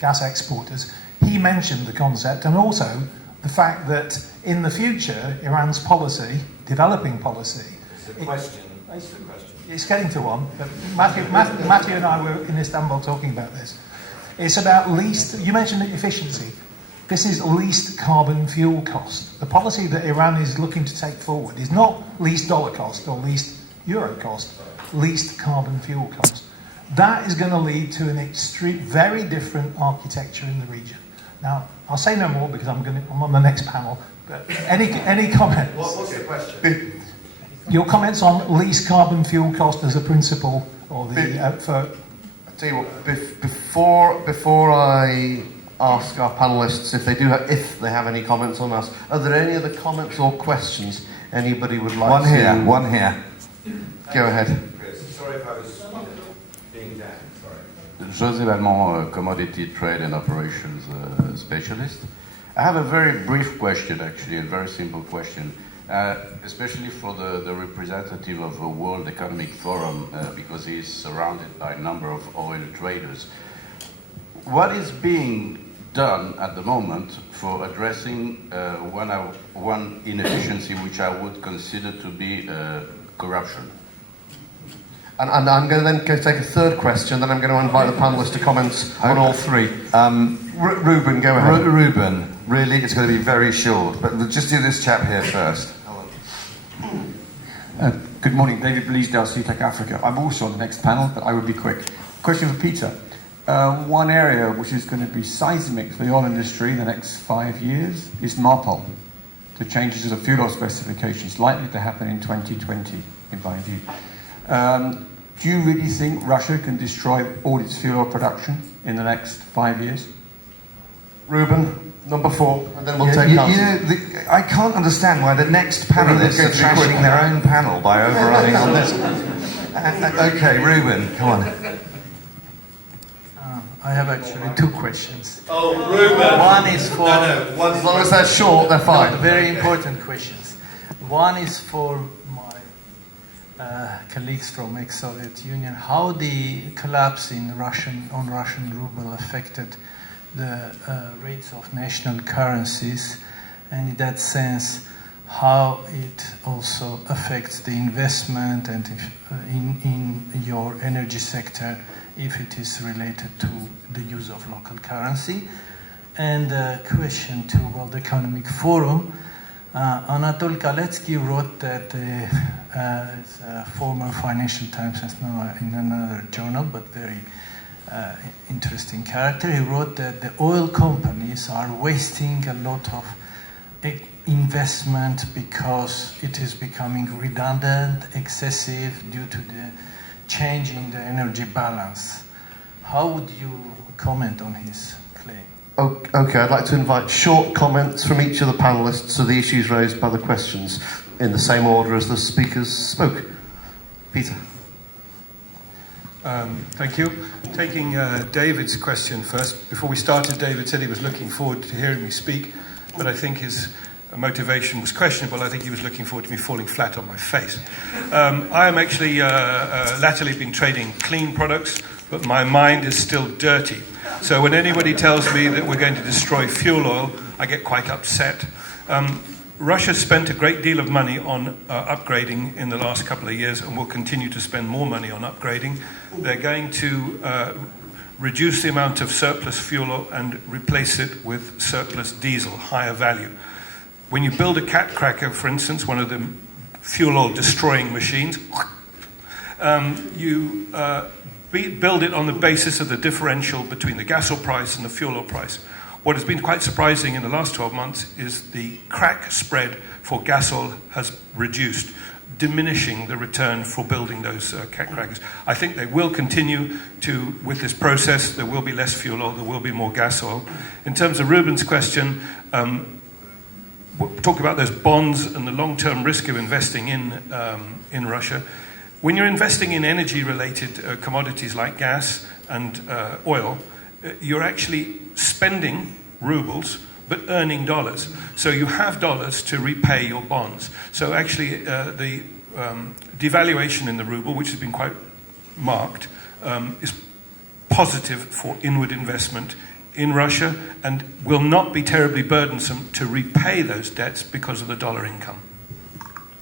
gas exporters. He mentioned the concept and also the fact that in the future, Iran's policy, developing policy... It's a question. It's getting to one, but Matthew and I were in Istanbul talking about this. It's about least... You mentioned efficiency. This is least carbon fuel cost. The policy that Iran is looking to take forward is not least dollar cost or least euro cost, least carbon fuel cost. That is going to lead to an very different architecture in the region. Now, I'll say no more because I'm on the next panel. But any comments? What's the question? Your comments on least carbon fuel cost as a principle, or the I'll tell you what. Before I ask our panelists if they have any comments on us, are there any other comments or questions anybody would like? One here. Go ahead. Sorry if I was being down. Sorry. José Valmont, commodity trade and operations specialist. I have a very brief question, actually, a very simple question, especially for the representative of the World Economic Forum, because he's surrounded by a number of oil traders. What is being done at the moment for addressing one inefficiency which I would consider to be corruption? And I'm going to then go take a third question, then I'm going to invite the panelists to comment on all three. Ruben, go ahead. Ruben, really, it's going to be very short, but we'll just do this chap here first. Good morning, David Bleasdale, CTEC Africa. I'm also on the next panel, but I will be quick. Question for Peter. One area which is going to be seismic for the oil industry in the next 5 years is MARPOL. The changes to the fuel oil specifications likely to happen in 2020, in my view. Do you really think Russia can destroy all its fuel oil production in the next 5 years? Ruben, number 4, and then we'll take answers. I can't understand why the next panelists are trashing their own panel by overrunning on this. Okay, Ruben, come on. I have actually 2 questions. Oh, Ruben! One is for... No. As long as they're short, they're fine. No, very important questions. One is for my colleagues from ex-Soviet Union. How the collapse in Russian ruble affected the rates of national currencies, and in that sense, how it also affects the investment and in your energy sector, if it is related to the use of local currency. And a question to World Economic Forum. Anatol Galetsky wrote that, it's a former Financial Times, and now in another journal, but very interesting character. He wrote that the oil companies are wasting a lot of investment because it is becoming redundant, excessive due to the change in the energy balance. How would you comment on his claim? Okay, I'd like to invite short comments from each of the panelists to the issues raised by the questions in the same order as the speakers spoke. Peter. Thank you. Taking David's question first. Before we started, David said he was looking forward to hearing me speak, but I think his motivation was questionable. I think he was looking forward to me falling flat on my face. I am actually latterly been trading clean products, but my mind is still dirty. So when anybody tells me that we're going to destroy fuel oil, I get quite upset. Russia spent a great deal of money on upgrading in the last couple of years and will continue to spend more money on upgrading. They're going to reduce the amount of surplus fuel oil and replace it with surplus diesel, higher value. When you build a cat cracker, for instance, one of the fuel oil destroying machines, you build it on the basis of the differential between the gas oil price and the fuel oil price. What has been quite surprising in the last 12 months is the crack spread for gas oil has reduced, diminishing the return for building those cat crackers. I think they will continue to, with this process, there will be less fuel oil, there will be more gas oil. In terms of Ruben's question, we'll talk about those bonds and the long-term risk of investing in Russia. When you're investing in energy-related commodities like gas and oil, you're actually spending rubles but earning dollars. So you have dollars to repay your bonds. So actually the devaluation in the ruble, which has been quite marked, is positive for inward investment in Russia and will not be terribly burdensome to repay those debts because of the dollar income.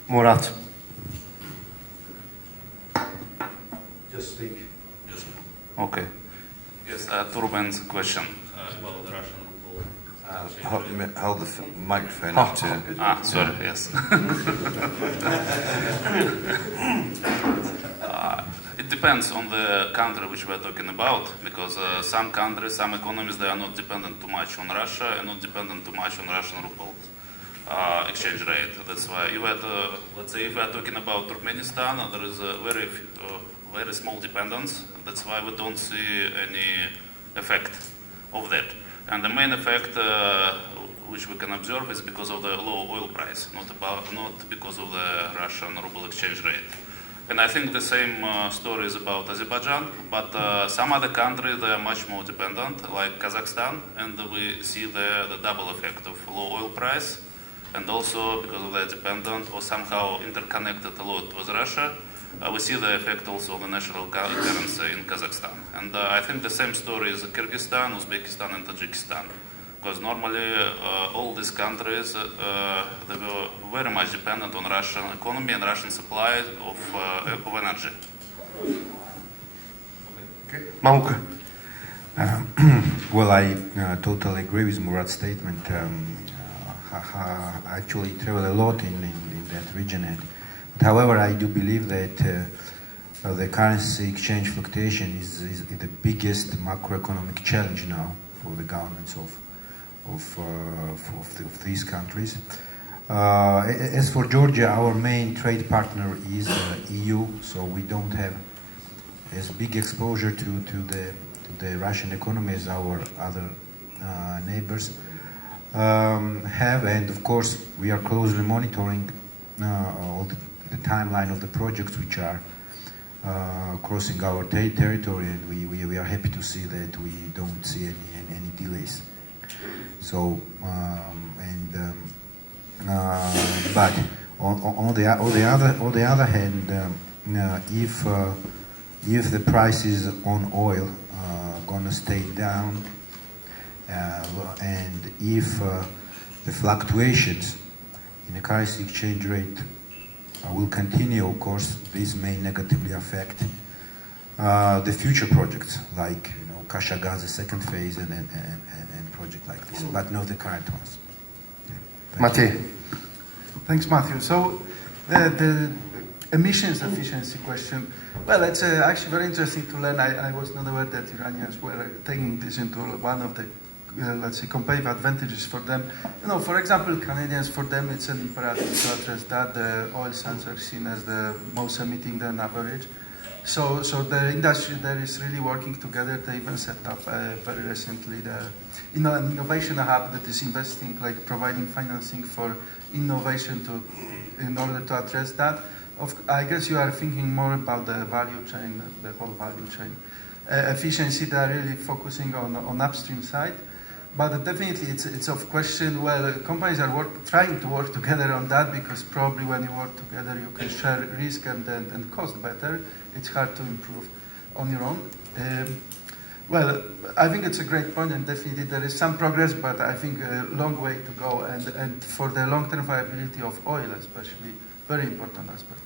Murat. Just speak. Yes. Okay. Yes, to Ruben's question about the Russian ruble. Hold the microphone up to... Sorry, yes. It depends on the country which we are talking about, because some countries, some economies, they are not dependent too much on Russia and not dependent too much on Russian ruble exchange rate. That's why, let's say, if we are talking about Turkmenistan, there is a very small dependence. That's why we don't see any effect of that. And the main effect which we can observe is because of the low oil price, not because of the Russian ruble exchange rate. And I think the same story is about Azerbaijan, but some other countries, they are much more dependent, like Kazakhstan, and we see the double effect of low oil price, and also because of their dependent or somehow interconnected a lot with Russia, we see the effect also on the national currency in Kazakhstan. And I think the same story is Kyrgyzstan, Uzbekistan, and Tajikistan. Because normally all these countries, they were very much dependent on Russian economy and Russian supply of energy. Okay. Mamuka. Well, I totally agree with Murat's statement. I actually travel a lot in that region. However, I do believe that the currency exchange fluctuation is the biggest macroeconomic challenge now for the governments of these countries. As for Georgia, our main trade partner is EU, so we don't have as big exposure to the Russian economy as our other neighbors have, and of course we are closely monitoring all the timeline of the projects which are crossing our territory, and we are happy to see that we don't see any delays. So, but on the other hand, if the prices on oil gonna stay down, and if the fluctuations in the currency exchange rate will continue, of course, this may negatively affect the future projects like Kashagas, the second phase, and project like this, but not the current ones. Okay. Matej. Thanks, Matthew. So the emissions efficiency question, well, it's actually very interesting to learn. I was not aware that Iranians were taking this into one of the, let's say, competitive advantages for them. For example, Canadians, for them, it's an imperative to address that. The oil sands are seen as the most emitting than average. So the industry there is really working together. They even set up very recently an innovation hub that is investing, like providing financing for innovation in order to address that. I guess you are thinking more about the value chain, the whole value chain. Efficiency, they are really focusing on upstream side. But definitely it's of question, well, companies are trying to work together on that, because probably when you work together you can share risk and cost better. It's hard to improve on your own. Well, I think it's a great point, and definitely there is some progress, but I think a long way to go. And for the long-term viability of oil especially, very important aspect.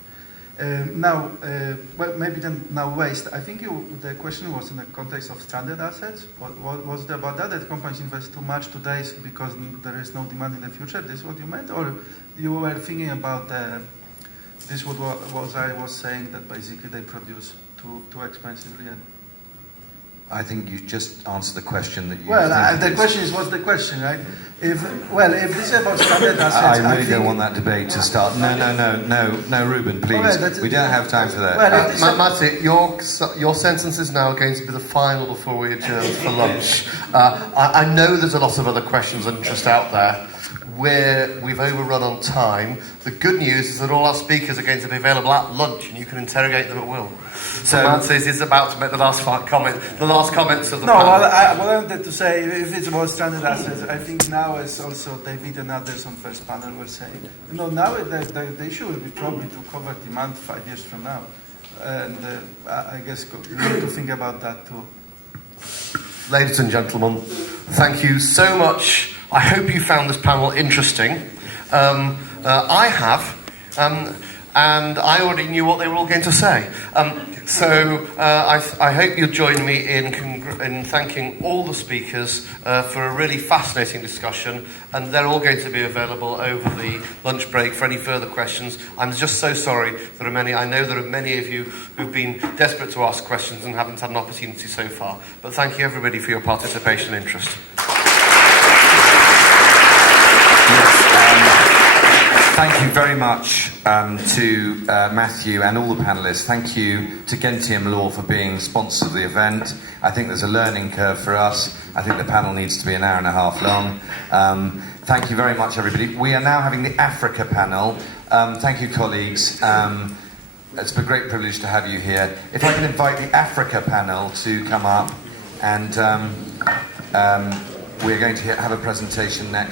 Well, maybe then now waste. I think the question was in the context of stranded assets. What was it about that companies invest too much today because there is no demand in the future? This is what you meant? Or you were thinking about this was I was saying, that basically they produce too expensively? I think you just answered the question that you... Well, the question is, what's the question, right? If this is about stranded assets... I really don't want that debate to start. No, Ruben, please. We don't have time for that. Well, Matej, your sentence is now going to be the final before we adjourn for lunch. I know there's a lot of other questions and interest out there. We've overrun on time. The good news is that all our speakers are going to be available at lunch, and you can interrogate them at will. So Matej is about to make the last comments of the panel. What I wanted to say, if it was stranded assets, I think now, as also David and others on first panel were saying, now the issue will be probably to cover demand 5 years from now, and I guess we need to think about that too. Ladies and gentlemen, thank you so much. I hope you found this panel interesting. I have, and I already knew what they were all going to say. I hope you'll join me in thanking all the speakers for a really fascinating discussion, and they're all going to be available over the lunch break for any further questions. I'm just so sorry I know there are many of you who've been desperate to ask questions and haven't had an opportunity so far, but thank you everybody for your participation and interest. Thank you very much to Matthew and all the panellists. Thank you to Gentium Law for being sponsors of the event. I think there's a learning curve for us. I think the panel needs to be an hour and a half long. Thank you very much, everybody. We are now having the Africa panel. Thank you, colleagues. It's a great privilege to have you here. If I can invite the Africa panel to come up, and we're going to have a presentation next.